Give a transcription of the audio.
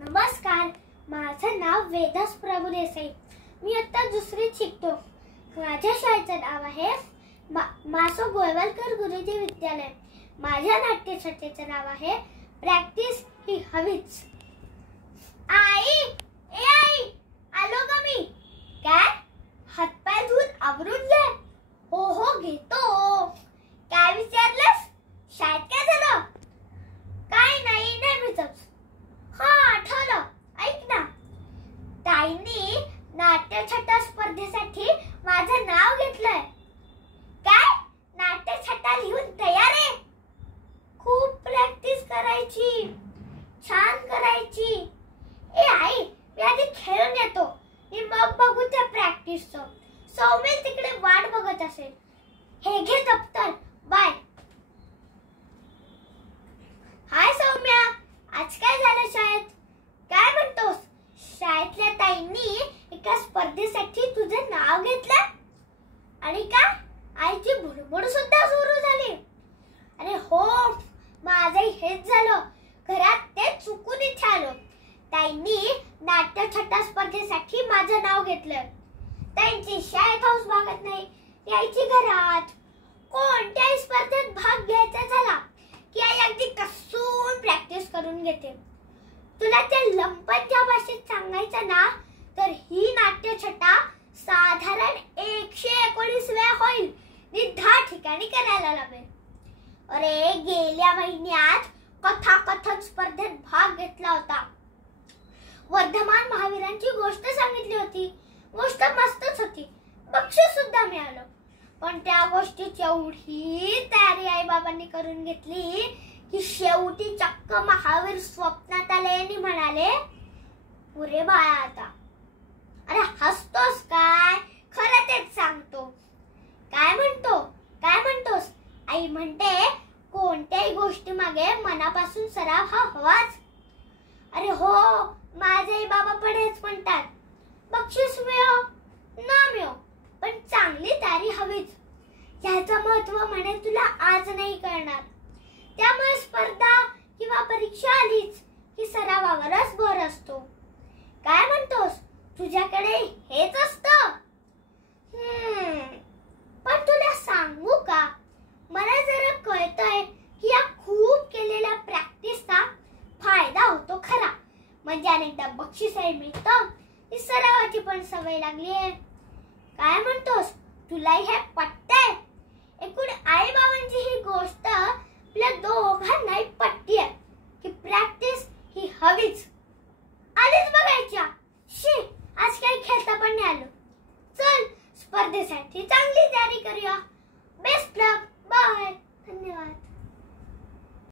नमस्कार, माझं नाव वेदास प्रभू देसाई. मी आता दुसरीत शिकतो. माझ्या शाळेचं नाव आहे मासो गोळवलकर गुरुजी विद्यालय. माझ्या नाट्यशाळेचं नाव आहे प्रॅक्टिस ही हवीच. आई, ए आई, आलो का मी? काय? हातपाय धुवून आवरून घे. हो घेतो. काय विचारलंस? शाळेत काय झालं? काय नाही, नेहमीच. आठवलं. ऐक ना, ताईंनी नाट्यछटा स्पर्धेसाठी माझं नाव घेतलंय. काय? नाट्यछटा लिहून तयार आहे? खूप प्रॅक्टिस करायची, छान करायची. ए आई, मी आधी खेळून येतो, मी मग बघू त्या प्रॅक्टिसचं. सौम्य तिकडे वाट बघत असेल. हे घे दप्तर, बाय. हाय सौम्या, आज काय झालं शाळेत? काय म्हणतोस? शाळेतल्या ताईंनी एका स्पर्धेसाठी तुझं नाव घेतलं आणि का? आईची बुडबुड सुद्धा सुरू झाली. अरे हो, माझंही हेच झालं. घरात ते चुकून इथे आलो. ताईंनी नाट्यछटा स्पर्धेसाठी माझं नाव घेतलं. ताईंची शाळेत हौस भागत नाही, यायची घरात. कोणत्याही स्पर्धेत भाग घ्यायचा झाला की आई अगदी कसून प्रॅक्टिस करून घेते. तुला त्या लंपटच्या भाषेत सांगायचं ना, तर ही नाट्यछटा साधारण 119 वेळा होईल. 10 ठिकाणी करायला लागेल. अरे, गेल्या महिन्यात कथाकथन स्पर्धेत भाग घेतला होता. वर्धमान महावीरांची गोष्ट सांगितली होती. गोष्ट मस्तच होती, बक्षीस सुद्धा मिळालं. पण त्या गोष्टीची एवढी तयारी आई बाबांनी करून घेतली की शेवटी चक्क महावीर स्वप्नात आले आणि म्हणाले, पुरे बाळा आता. अरे हसतोस काय? खरं तेच सांगतो. काय म्हणतोस? आई म्हणते कोणत्याही गोष्टी मागे मनापासून सराव हा हवाच. अरे हो, माझे बाबा पण हेच म्हणतात. बक्षीस मिळो ना मिळो, पण चांगली तयारी हवीच. याचं महत्व म्हणे तुला आज नाही कळणार. त्यामुळे स्पर्धा किंवा परीक्षा आलीच की सरावावरच भर असतो. काय म्हणतोस? तुझ्याकडे हेच असतं? पण तुला सांगू का, मला जरा कळतंय की या खूप केलेल्या प्रॅक्टिसचा फायदा होतो खरा. म्हणजे अनेकदा बक्षीसही मिळतं, सरावाची पण सवय लागली आहे. काय म्हणतोस? तुला हे पटतंय? एकूण आई बाबांची ही गोष्ट आपल्या दोघांनाही पटली आहे की प्रॅक्टिस ही हवीच. आलीच बघायच्या. आज काही खेळता पण नाही आलो. चल, स्पर्धेसाठी चांगली तयारी करूया.